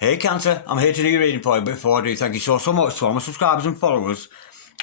Hey Cancer, I'm here to do your reading for you. Before I do, thank you so much to all my subscribers and followers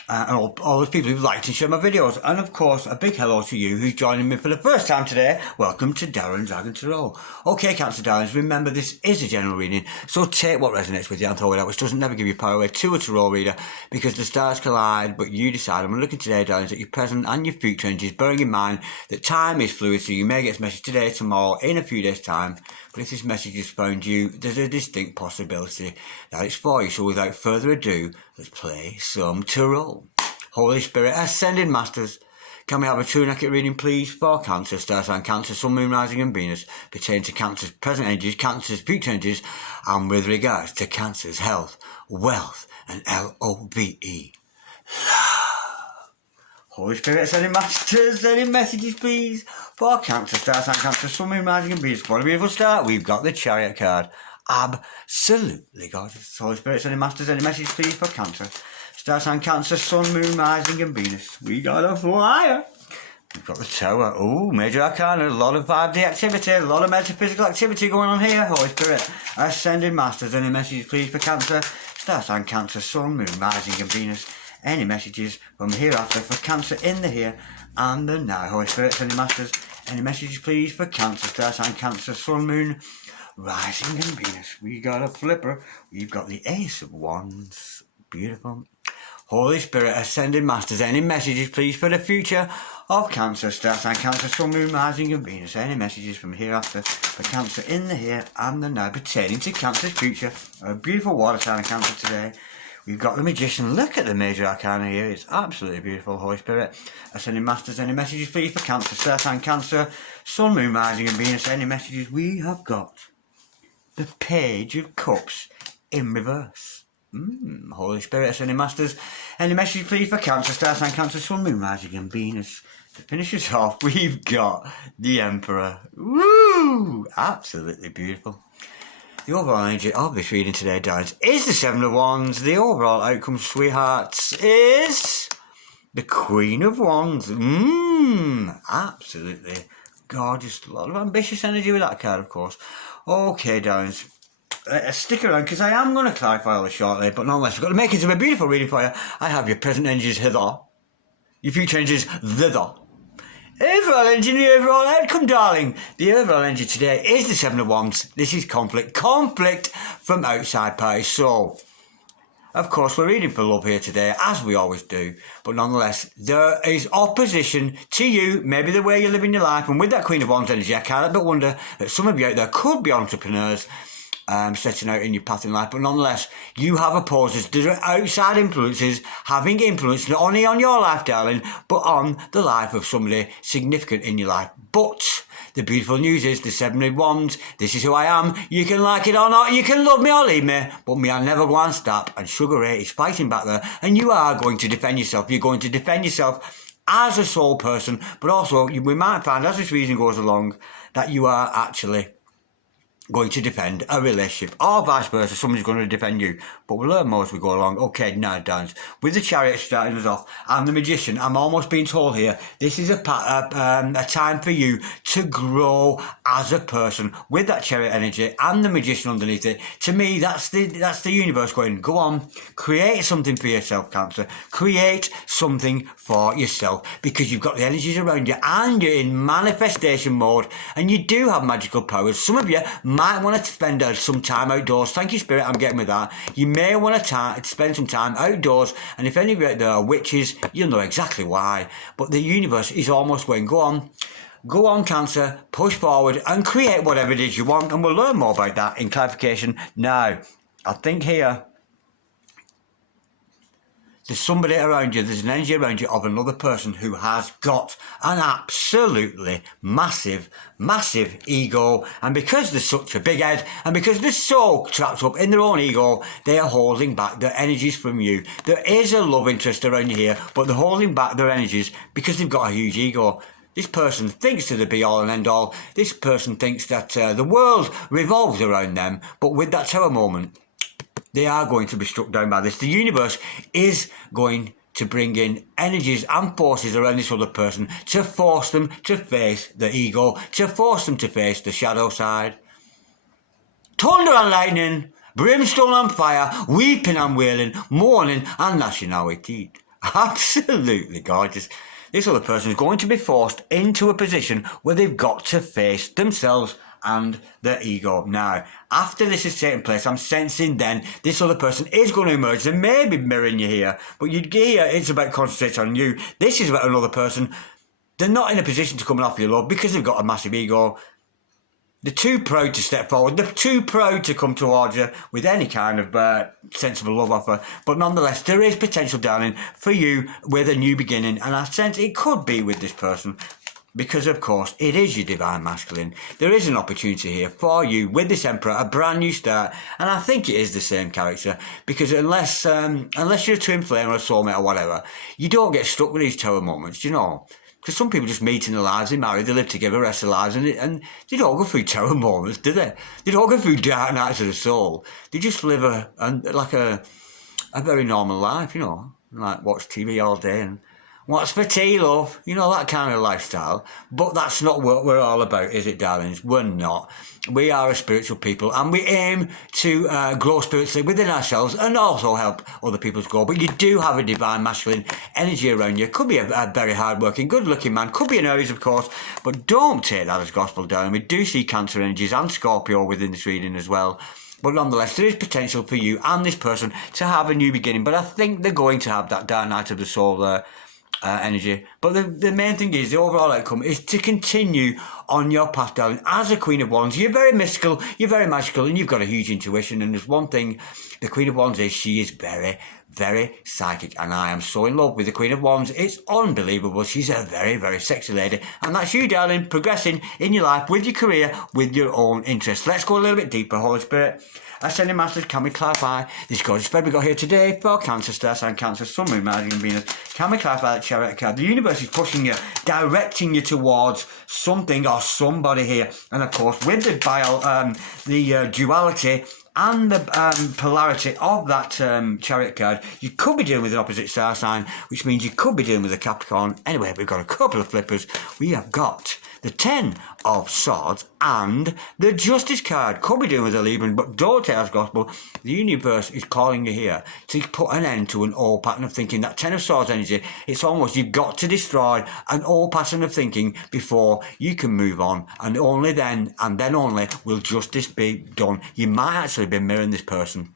and all those people who've liked and shared my videos. And of course, a big hello to you who's joining me for the first time today. Welcome to Darren Dragon Tarot. Okay, Cancer Darlings, remember this is a general reading, so take what resonates with you and throw it out, which doesn't never give you power away to a tarot reader, because the stars collide, but you decide. I'm looking today, darlings, at your present and your future energies, bearing in mind that time is fluid, so you may get this message today, tomorrow, in a few days' time. But if this message has found you, there's a distinct possibility that it's for you. So without further ado, let's play some tarot. Holy Spirit, Ascended Masters, can we have a true and accurate reading, please, for Cancer, star sign Cancer, Sun, Moon, Rising and Venus, pertaining to Cancer's present energies, Cancer's future energies, and with regards to Cancer's health, wealth, and LOVE. Holy Spirit, Ascended Masters, any messages, please, for Cancer, star sign Cancer, Sun, Moon, Rising and Venus. What a beautiful start. We've got the Chariot card. Absolutely gorgeous. Holy Spirit, Ascended Masters, any messages, please, for Cancer, star sign Cancer, Sun, Moon, Rising and Venus. We got a flyer. We've got the Tower. Oh, Major Arcana. A lot of 5D activity. A lot of metaphysical activity going on here. Holy Spirit, Ascended Masters, any messages, please, for Cancer, star sign Cancer, Sun, Moon, Rising and Venus. Any messages from hereafter for Cancer in the here and the now. Holy Spirit, Ascended Masters, any messages, please, for Cancer, star sign Cancer, Sun, Moon, Rising and Venus. We got a flipper. We've got the Ace of Wands. Beautiful. Holy Spirit, Ascended Masters, any messages, please, for the future of Cancer, star sign Cancer, Sun, Moon, Rising and Venus. Any messages from hereafter for Cancer in the here and the now pertaining to Cancer's future. A beautiful water sign of Cancer today. We've got the Magician. Look at the Major Arcana here. It's absolutely beautiful. Holy Spirit, Ascended Masters, any messages, please, for Cancer, star sign Cancer, Sun, Moon, Rising and Venus. Any messages? We have got the Page of Cups in reverse. Holy Spirit, Ascended Masters, any message, please, for Cancer, star sign Cancer, Sun, Moon, Rising and Venus. To finish us off, we've got the Emperor. Woo! Absolutely beautiful. The overall energy of this reading today, darlings, is the Seven of Wands. The overall outcome, sweethearts, is the Queen of Wands. Absolutely gorgeous. A lot of ambitious energy with that card, of course. Okay, darlings. Stick around, because I am going to clarify all this shortly, but nonetheless, we've got to make it into a beautiful reading for you. I have your present energies hither, your future energies thither. Overall energy, the overall outcome, darling. The overall energy today is the Seven of Wands. This is conflict. Conflict from outside parties. So, of course, we're reading for love here today, as we always do. But nonetheless, there is opposition to you, maybe the way you're living your life. And with that Queen of Wands energy, I can't help but wonder that some of you out there could be entrepreneurs, setting out in your path in life, but nonetheless, you have opposers. There are outside influences having influence not only on your life, darling, but on the life of somebody significant in your life. But the beautiful news is the Seven of Wands. This is who I am. You can like it or not. You can love me or leave me, but me, I never go and stop. And Sugar Ray is fighting back there, and you are going to defend yourself. You're going to defend yourself as a sole person, but also we might find as this reading goes along that you are actually going to defend a relationship, or vice versa, somebody's going to defend you. But we'll learn more as we go along. Okay, now, darlings, with the Chariot starting us off, and the Magician, I'm almost being told here, this is a time for you to grow as a person. With that Chariot energy and the Magician underneath it, to me, that's the universe going, go on, create something for yourself, Cancer. Create something for yourself, because you've got the energies around you, and you're in manifestation mode, and you do have magical powers. Some of you might want to spend some time outdoors. Thank you, Spirit, I'm getting with that. You may want to spend some time outdoors, and if any of you out there are witches, you'll know exactly why. But the universe is almost going, go on, Cancer, push forward and create whatever it is you want, and we'll learn more about that in clarification. Now, I think here, there's somebody around you, there's an energy around you of another person who has got an absolutely massive ego. And because they're such a big head, and because they're so trapped up in their own ego, they are holding back their energies from you. There is a love interest around you here, but they're holding back their energies because they've got a huge ego. This person thinks they're the be-all and end-all. This person thinks that the world revolves around them. But with that Tower moment, they are going to be struck down by this. The universe is going to bring in energies and forces around this other person to force them to face the ego, to force them to face the shadow side. Thunder and lightning, brimstone and fire, weeping and wailing, mourning and gnashing our teeth. Absolutely gorgeous. This other person is going to be forced into a position where they've got to face themselves and their ego. Now, after this has taken place, I'm sensing then this other person is going to emerge. They may be mirroring you here, but you hear it's about concentrating on you. This is about another person. They're not in a position to come and offer you love because they've got a massive ego. They're too proud to step forward. They're too proud to come towards you with any kind of sensible love offer. But nonetheless, there is potential, darling, for you with a new beginning. And I sense it could be with this person. Because, of course, it is your divine masculine. There is an opportunity here for you with this Emperor, a brand new start. And I think it is the same character. Because unless you're a twin flame or a soulmate or whatever, you don't get stuck with these tower moments, you know. Because some people just meet in their lives, they marry, they live together the rest of their lives, and they don't go through tower moments, do they? They don't go through dark nights of the soul. They just live a very normal life, you know. Like watch TV all day and what's for tea, love? You know, that kind of lifestyle. But that's not what we're all about, is it, darlings? We're not. We are a spiritual people, and we aim to grow spiritually within ourselves and also help other people grow. But you do have a divine masculine energy around you. Could be a very hard-working, good-looking man. Could be an Aries, of course. But don't take that as gospel, darling. We do see Cancer energies and Scorpio within this reading as well. But nonetheless, there is potential for you and this person to have a new beginning. But I think they're going to have that dark night of the soul there. Energy. But the main thing is, the overall outcome is to continue on your path, darling. As a Queen of Wands, you're very mystical, you're very magical, and you've got a huge intuition. And there's one thing the Queen of Wands is, she is very, very psychic. And I am so in love with the Queen of Wands. It's unbelievable. She's a very, very sexy lady. And that's you, darling, progressing in your life, with your career, with your own interests. Let's go a little bit deeper, Holy Spirit. Ascending Masters, can we clarify this gorgeous spread we got here today for Cancer, Star Sign Cancer, Sun, Moon, Rising and Venus? Can we clarify that Chariot card? The universe is pushing you, directing you towards something or somebody here. And of course, with the duality and the polarity of that Chariot card, you could be dealing with an opposite star sign, which means you could be dealing with a Capricorn. Anyway, we've got a couple of flippers. We have got the 10 of Swords and the Justice card. Could be dealing with a Libran, but don't take as gospel. The universe is calling you here to put an end to an old pattern of thinking. That 10 of Swords energy, it's almost you've got to destroy an old pattern of thinking before you can move on. And only then, and then only, will justice be done. You might actually be mirroring this person.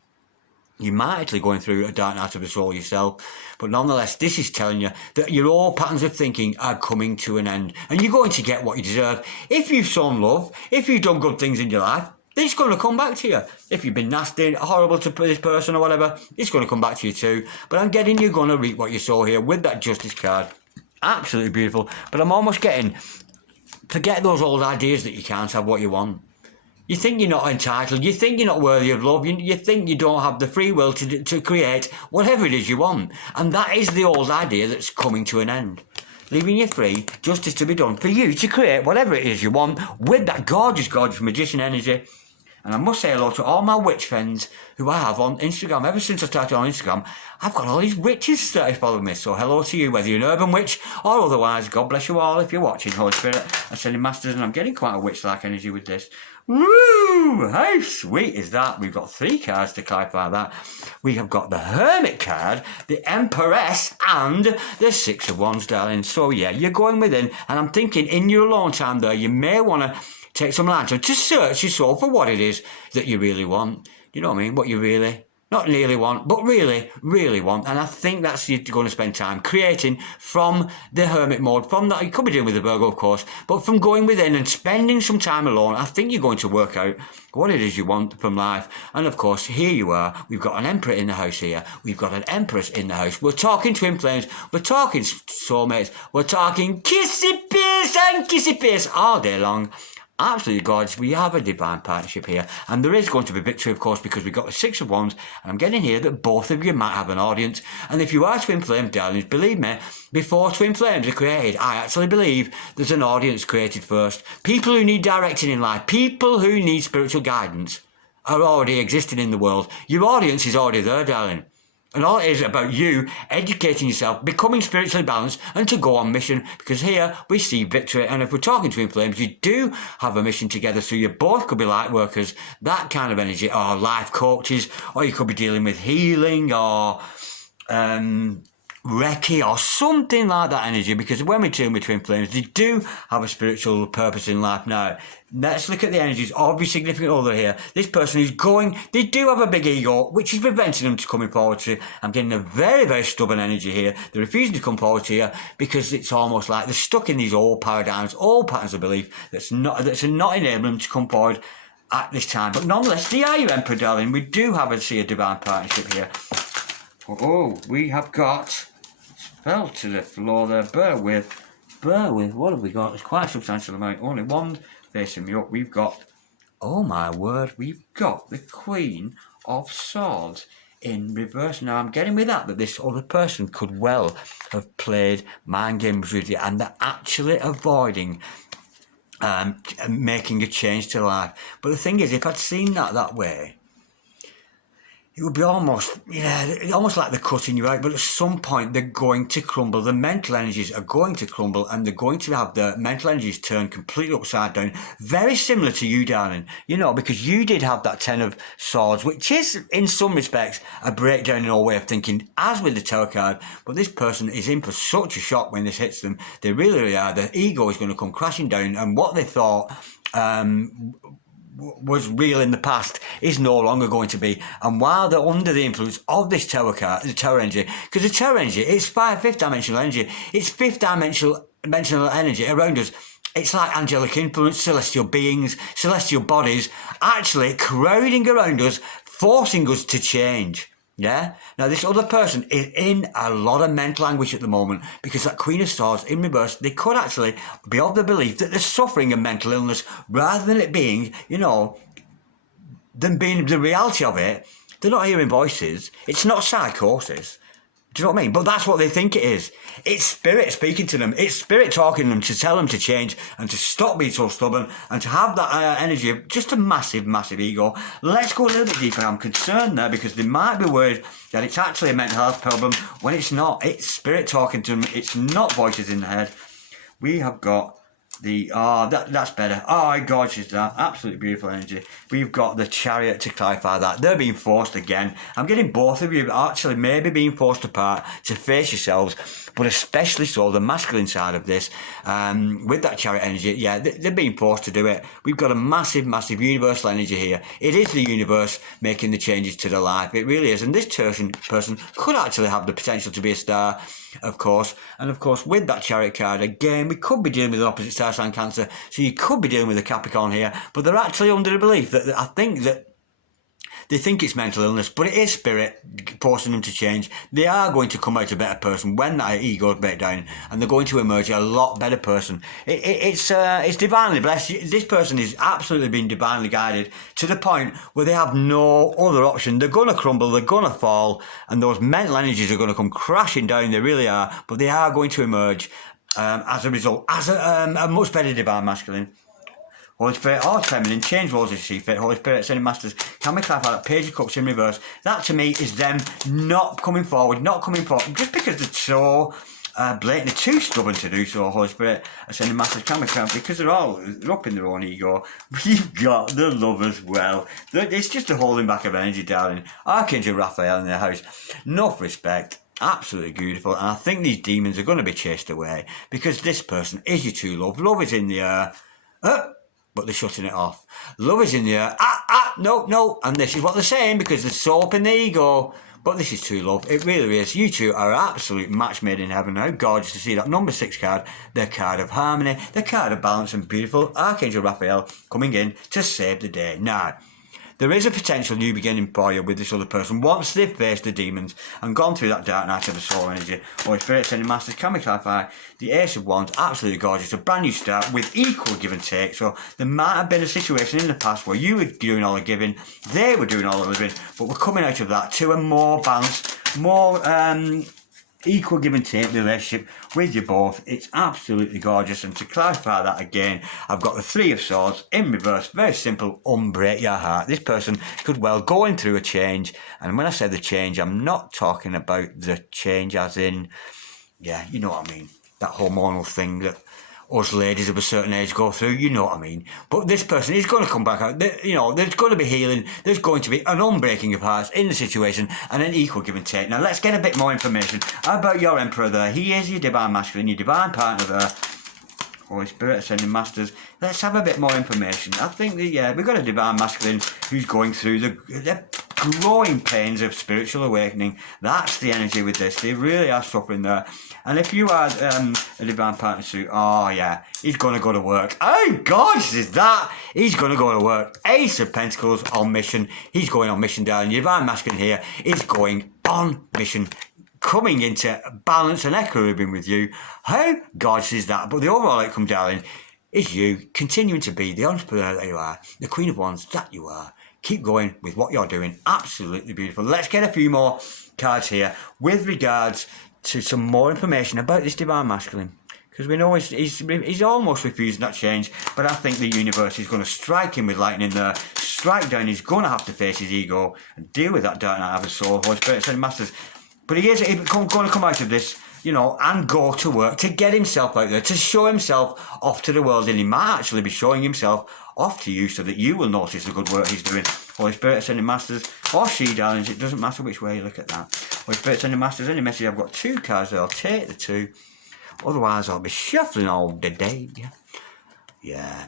You might actually going through a dark night of the soul yourself. But nonetheless, this is telling you that your old patterns of thinking are coming to an end. And you're going to get what you deserve. If you've shown love, if you've done good things in your life, it's going to come back to you. If you've been nasty, horrible to this person or whatever, it's going to come back to you too. But I'm getting you're going to reap what you sow here with that Justice card. Absolutely beautiful. But I'm almost getting, forget those old ideas that you can't have what you want. You think you're not entitled, you think you're not worthy of love, you think you don't have the free will to create whatever it is you want. And that is the old idea that's coming to an end. Leaving you free, justice to be done for you to create whatever it is you want with that gorgeous, gorgeous magician energy. And I must say hello to all my witch friends who I have on Instagram. Ever since I started on Instagram, I've got all these witches started following me. So hello to you, whether you're an urban witch or otherwise. God bless you all if you're watching, Holy Spirit. Ascending Masters, and I'm getting quite a witch-like energy with this. Woo! How sweet is that? We've got 3 cards to clarify that. We have got the Hermit card, the Empress, and the 6 of Wands, darling. So yeah, you're going within, and I'm thinking in your alone time there, you may want to take some time to search your soul for what it is that you really want. You know what I mean? What you really, not nearly want, but really, really want. And I think that's you're going to spend time creating from the hermit mode, from that. You could be dealing with the Virgo, of course, but from going within and spending some time alone, I think you're going to work out what it is you want from life. And of course, here you are. We've got an Emperor in the house here. We've got an Empress in the house. We're talking twin flames. We're talking soulmates. We're talking kissy face and kissy face all day long. Absolutely gorgeous. We have a divine partnership here, and there is going to be victory, of course, because we've got the 6 of Wands, and I'm getting here that both of you might have an audience. And if you are twin flame darlings, believe me, before twin flames are created, I actually believe there's an audience created first. People who need directing in life, people who need spiritual guidance, are already existing in the world. Your audience is already there, darling. And all it is about you educating yourself, becoming spiritually balanced, and to go on mission. Because here we see victory. And if we're talking twin flames, you do have a mission together. So you both could be light workers, that kind of energy, or life coaches, or you could be dealing with healing, or Reiki, or something like that energy. Because when we're dealing with twin flames, they do have a spiritual purpose in life. Now, let's look at the energies of your significant other here. This person who's going, they do have a big ego, which is preventing them to coming forward to you. I'm getting a very, very stubborn energy here. They're refusing to come forward to you because it's almost like they're stuck in these old paradigms, old patterns of belief that's not enabling them to come forward at this time. But nonetheless, they are your Emperor, darling. We do have a divine partnership here. Oh, we have got, fell to the floor there, bear with, what have we got? It's quite a substantial amount, only one facing me up. We've got, oh my word, we've got the Queen of Swords in reverse. Now I'm getting with that this other person could well have played mind games with you, and they're actually avoiding making a change to life. But the thing is, if I'd seen that way, it would be almost, almost like they're cutting you out, but at some point they're going to crumble. The mental energies are going to crumble, and they're going to have the mental energies turned completely upside down. Very similar to you, darling, because you did have that Ten of Swords, which is, in some respects, a breakdown in your way of thinking, as with the Tower card. But this person is in for such a shock when this hits them. They really are. Their ego is going to come crashing down, and what they thought was real in the past is no longer going to be. And while they're under the influence of this Tower card, the Tower energy, because the Tower energy, it's fifth dimensional energy, it's fifth dimensional energy around us. It's like angelic influence, celestial beings, celestial bodies, actually crowding around us, forcing us to change. Yeah? Now, this other person is in a lot of mental anguish at the moment because that Queen of Swords in reverse, they could actually be of the belief that they're suffering a mental illness rather than it being, than being the reality of it. They're not hearing voices. It's not psychosis. Do you know what I mean? But that's what they think it is. It's spirit speaking to them. It's spirit talking to them to tell them to change and to stop being so stubborn and to have that energy of just a massive, massive ego. Let's go a little bit deeper. I'm concerned there because they might be worried that it's actually a mental health problem when it's not. It's spirit talking to them. It's not voices in the head. We have got the, that's better. Oh, gorgeous, that. Absolutely beautiful energy. We've got the Chariot to clarify that. They're being forced again. I'm getting both of you actually maybe being forced apart to face yourselves, but especially so the masculine side of this, with that Chariot energy, yeah, they're being forced to do it. We've got a massive, massive universal energy here. It is the universe making the changes to their life. It really is. And this person could actually have the potential to be a star, of course. And of course, with that Chariot card, again, we could be dealing with an opposite star sign Cancer. So you could be dealing with a Capricorn here, but they're actually under the belief that I think that they think it's mental illness, but it is spirit forcing them to change. They are going to come out a better person when that ego breaks down, and they're going to emerge a lot better person. It's divinely blessed. This person is absolutely being divinely guided to the point where they have no other option. They're going to crumble, they're going to fall, and those mental energies are going to come crashing down. They really are, but they are going to emerge as a result, as a much better divine masculine. Holy Spirit, all feminine, change roles as you see fit. Holy Spirit, sending masters, can we clarify that Page of Cups in reverse? That to me is them not coming forward, just because they're so blatantly too stubborn to do so. Holy Spirit, sending masters, can we clarify, because they're up in their own ego. We've got the love as well. It's just a holding back of energy, darling. Archangel Raphael in their house. Enough respect. Absolutely beautiful. And I think these demons are going to be chased away because this person is your true love. Love is in the air. But they're shutting it off. Love is in the air. No. And this is what they're saying because they're so up in the ego. But this is true love. It really is. You two are absolute match made in heaven. How gorgeous to see that number 6 card. Their card of harmony. Their card of balance and beautiful. Archangel Raphael coming in to save the day. Now, there is a potential new beginning for you with this other person once they've faced the demons and gone through that dark night of the soul energy. Holy Spirit, sending masters, can we clarify? The Ace of Wands, absolutely gorgeous. A brand new start with equal give and take. So there might have been a situation in the past where you were doing all the giving, they were doing all the living, but we're coming out of that to a more balanced, more equal give and take relationship with you both. It's absolutely gorgeous. And to clarify that again, I've got the Three of Swords in reverse. Very simple, unbreak your heart. This person could well going through a change. And when I say the change, I'm not talking about the change as in, yeah, you know what I mean, that hormonal thing that us ladies of a certain age go through, you know what I mean. But this person is going to come back out. You know, there's going to be healing. There's going to be an unbreaking of hearts in the situation and an equal give and take. Now, let's get a bit more information about your Emperor there. He is your divine masculine, your divine partner there. Holy Spirit, Ascending Masters. Let's have a bit more information. I think that, yeah, we've got a divine masculine who's going through the growing pains of spiritual awakening. That's the energy with this. They really are suffering there. And if you are a divine partner suit, oh yeah, he's going to go to work. Oh gosh, is that? He's going to go to work. Ace of Pentacles on mission. He's going on mission, darling. Your divine masculine here is going on mission, coming into balance and equilibrium with you. How gorgeous is that? But the overall outcome, darling, is you continuing to be the entrepreneur that you are, the Queen of Wands that you are. Keep going with what you're doing. Absolutely beautiful. Let's get a few more cards here with regards to some more information about this divine masculine. Because we know he's almost refusing that change, but I think the universe is going to strike him with lightning there. Strike down. He's going to have to face his ego and deal with that dark night of his soul. Holy Spirit, Ascended Masters. But he's going to come out of this, you know, and go to work to get himself out there, to show himself off to the world. And he might actually be showing himself off to you so that you will notice the good work he's doing. Holy Spirit, Ascending Masters, or she, darlings, it doesn't matter which way you look at that. Holy Spirit, Ascending Masters, any message? I've got two cards there. I'll take the two. Otherwise, I'll be shuffling all the day. Yeah.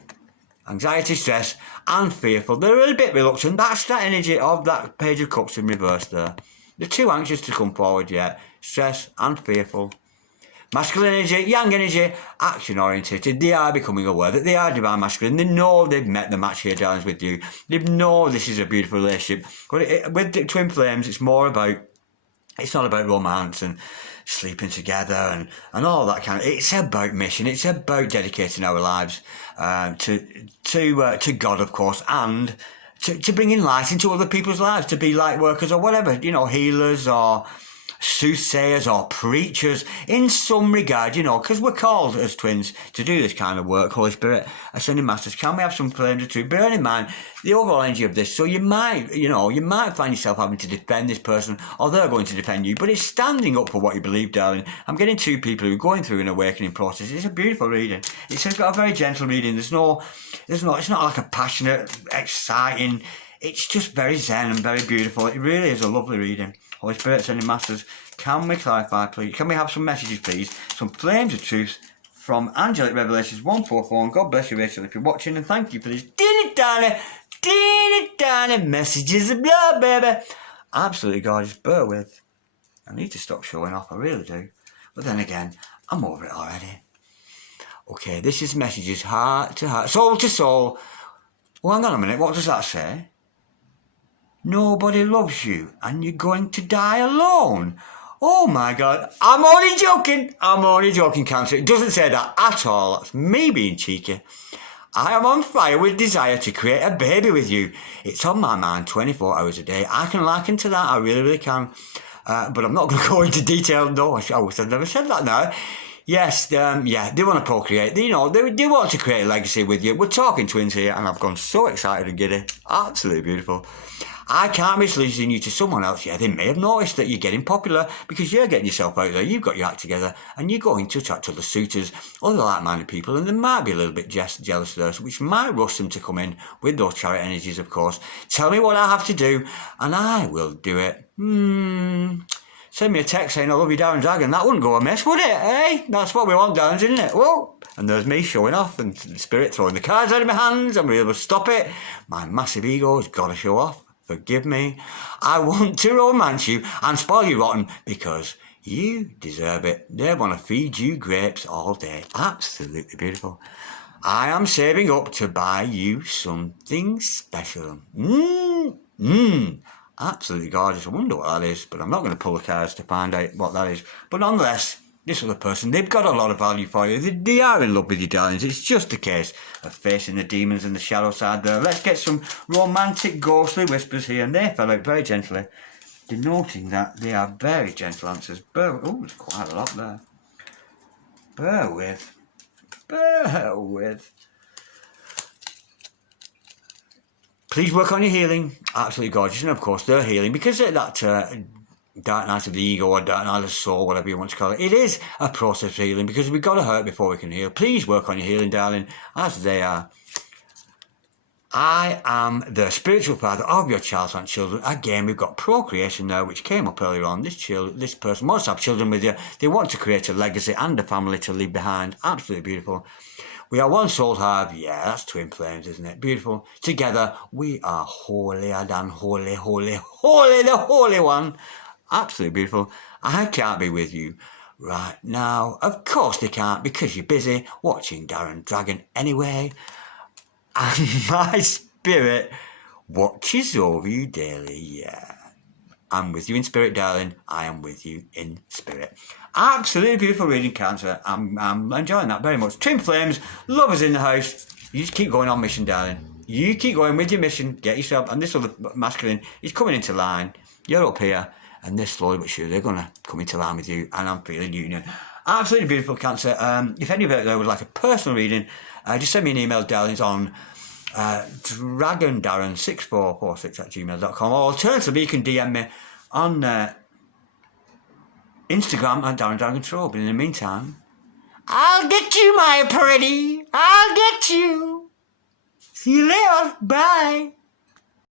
Anxiety, stress, and fearful. They're a bit reluctant. That's that energy of that Page of Cups in reverse there. They're too anxious to come forward yet. Stress and fearful. Masculine energy, yang energy, action orientated. They are becoming aware that they are divine masculine. They know they've met the match here, darlings, with you. They know this is a beautiful relationship. But with the twin flames, it's more about, it's not about romance and sleeping together and all that kind of. It's about mission. It's about dedicating our lives to God, of course, and to bringing light into other people's lives, to be light workers or whatever, you know, healers or soothsayers or preachers in some regard, you know, because we're called as twins to do this kind of work. Holy Spirit, Ascending Masters, can we have some claims or two? Bear in mind the overall energy of this. So you might find yourself having to defend this person, or they're going to defend you, but it's standing up for what you believe, darling. I'm getting two people who are going through an awakening process. It's a beautiful reading. It's got a very gentle reading. It's not like a passionate, exciting. It's just very zen and very beautiful. It really is a lovely reading. Holy Spirit, Ascending Masters, can we clarify, please? Can we have some messages, please? Some flames of truth from Angelic Revelations 144. And God bless you, Rachel, if you're watching. And thank you for these teeny tiny messages of love, baby. Absolutely gorgeous. Bear with. I need to stop showing off. I really do. But then again, I'm over it already. Okay, this is messages heart to heart, soul to soul. Well, hang on a minute. What does that say? Nobody loves you and you're going to die alone. Oh my God. I'm only joking, Cancer. It doesn't say that at all. That's me being cheeky. I am on fire with desire to create a baby with you. It's on my mind 24 hours a day. I can liken to that. I really, really can. But I'm not going to go into detail. No, I wish I'd never said that now. Yes, they want to procreate. They want to create a legacy with you. We're talking twins here, and I've gone so excited and giddy. Absolutely beautiful. I can't miss losing you to someone else. Yeah, they may have noticed that you're getting popular because you're getting yourself out there. You've got your act together, and you're going to attract other suitors, other like-minded people, and they might be a little bit jealous of those, which might rush them to come in with those chariot energies, of course. Tell me what I have to do, and I will do it. Send me a text saying I love you, Darren Dragon. That wouldn't go amiss, would it? Eh? That's what we want, Darren, isn't it? Whoa! And there's me showing off and the spirit throwing the cards out of my hands. I'm able to stop it. My massive ego has got to show off. Forgive me. I want to romance you and spoil you rotten because you deserve it. They want to feed you grapes all day. Absolutely beautiful. I am saving up to buy you something special. Absolutely gorgeous. I wonder what that is, but I'm not going to pull the cards to find out what that is. But nonetheless, this other person, they've got a lot of value for you. They are in love with you, darlings. It's just a case of facing the demons and the shadow side there. Let's get some romantic ghostly whispers here. And they fell out very gently. denoting that they are very gentle answers. Oh, there's quite a lot there. Bear with. Bear with. Please work on your healing. Absolutely gorgeous. And of course, they're healing because of that dark night of the ego or dark night of the soul, whatever you want to call it. It is a process of healing because we've got to hurt before we can heal. Please work on your healing, darling, as they are. I am the spiritual father of your child's children. Again, we've got procreation there, which came up earlier on. This person wants to have children with you. They want to create a legacy and a family to leave behind. Absolutely beautiful. We are one soul hive. Yeah, that's twin flames, isn't it? Beautiful. Together, we are holy, Adan, holy, holy, holy, the Holy One. Absolutely beautiful. I can't be with you right now. Of course they can't, because you're busy watching Darren Dragon anyway. And my spirit watches over you daily, yeah. I'm with you in spirit, darling. I am with you in spirit. Absolutely beautiful reading, Cancer. I'm enjoying that very much. Twin flames, love is in the house. You just keep going on mission, darling. You keep going with your mission. Get yourself, and this other masculine is coming into line. You're up here, and they're slowly but surely, they're going to come into line with you, and I'm feeling union. Absolutely beautiful, Cancer. If any of you out there would like a personal reading, just send me an email, darlings, on dragondarren6446@gmail.com, or alternatively you can DM me on Instagram at Darren Dragon Troll. But in the meantime, I'll get you, my pretty. I'll get you. See you later. Bye.